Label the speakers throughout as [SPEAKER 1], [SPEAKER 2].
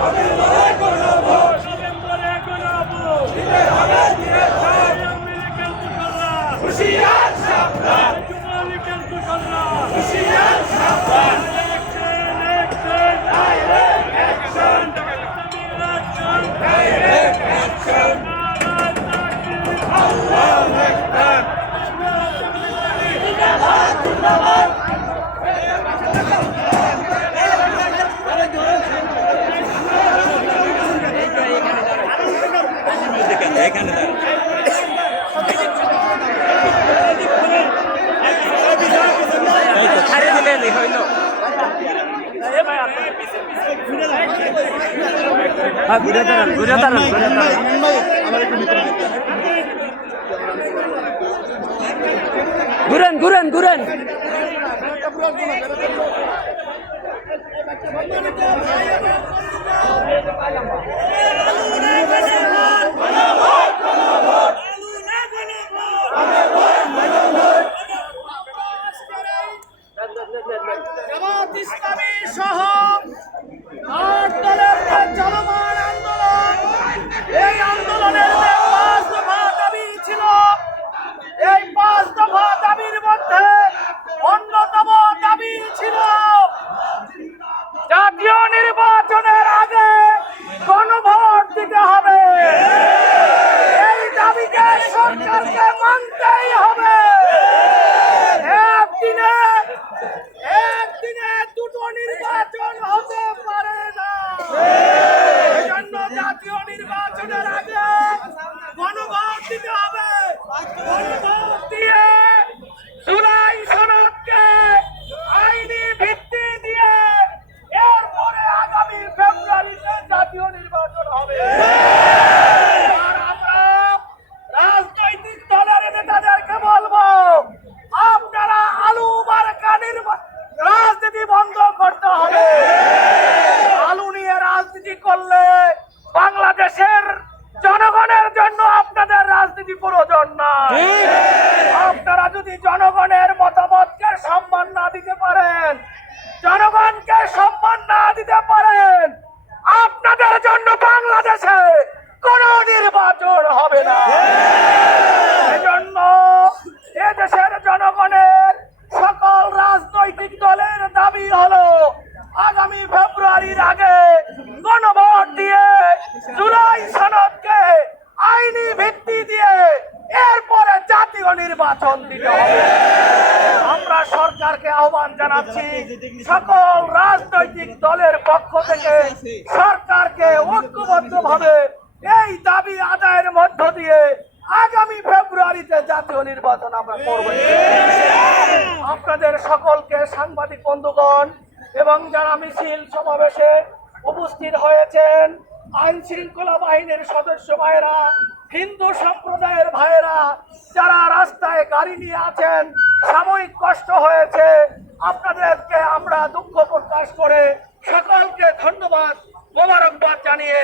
[SPEAKER 1] Amen.
[SPEAKER 2] ছাড়িয়ে দিলে হইল হ্যাঁ ঘুরে দাঁড়ান ঘুরে দাঁড়ান ঘুরে দাঁড়ান ঘুরেন ঘুরেন ঘুরেন
[SPEAKER 3] জামাত ইসলামী সহ আট দলের যে চলমান আন্দোলন এই আন্দোলনের যে পাঁচ দফা দাবি ছিল এই পাঁচ দফা দাবির মধ্যে অন্যতম দাবি ছিল জাতীয় নির্বাচনের আগে গণভোট দিতে হবে এই দাবিকে সরকারকে মানতেই হবে একদিনে একদিনে দুটো নির্বাচন হতে পারে না এজন্য জাতীয় নির্বাচনের আগে গণভোট দিতে হবে। গণভোট দিয়ে জুলাই সনদকে আইনি ভিত্তি দিয়ে এরপরে আগামী ফেব্রুয়ারিতে জাতীয় নির্বাচন হবে আর আমরা রাজনৈতিক দলের নেতাদেরকে বলব আপনারা আলু মার্কা নির্বা- রাজনীতি বন্ধ করতে হবে আলু নিয়ে রাজনীতি করলে বাংলাদেশের জনগণের জন্য আপনাদের রাজনীতি প্রয়োজন না আপনারা যদি জনগণের মতামতকে সম্মান না দিতে পারেন। জনগণকে সম্মান না দিতে পারেন। আপনাদের জন্য বাংলাদেশে কোন নির্বাচন হবে না। এজন্য এদেশের জনগণের সকল রাজনৈতিক দলের দাবি হলো, আগামী ফেব্রুয়ারির আগে গণভোট দিয়ে জুলাই সনদকে আইনি ভিত্তি দিয়ে নির্বাচন দিতে হবে। আমরা সরকারকে আহ্বান জানাচ্ছি, সকল রাজনৈতিক দলের পক্ষ থেকে সরকারকে ঐক্যবদ্ধভাবে এই দাবি আদায়ের মধ্য দিয়ে আগামী ফেব্রুয়ারিতে জাতীয় নির্বাচন আমরা করব। আপনাদের সকলকে সাংবাদিক বন্ধুগণ এবং যারা মিছিল সমাবেশে উপস্থিত হয়েছেন আইন শৃঙ্খলা বাহিনীর সদস্য ভাইয়েরা হিন্দু সম্প্রদায়ের ভাইয়েরা যারা রাস্তায় গাড়ি নিয়ে আছেন, সাময়িক কষ্ট হয়েছে, আপনাদেরকে আমরা দুঃখ প্রকাশ করে সকলকে ধন্যবাদ, মোবারকবাদ জানিয়ে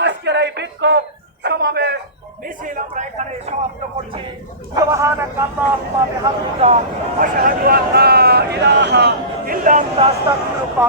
[SPEAKER 3] আজকের এই বিক্ষোভ সমাবেশ মিছিল আমরা এখানে সমাপ্ত করছি। সুবহানাকা আল্লাহুম্মা ইলাহা ইল্লা আনতা আস্তাগফিরুকা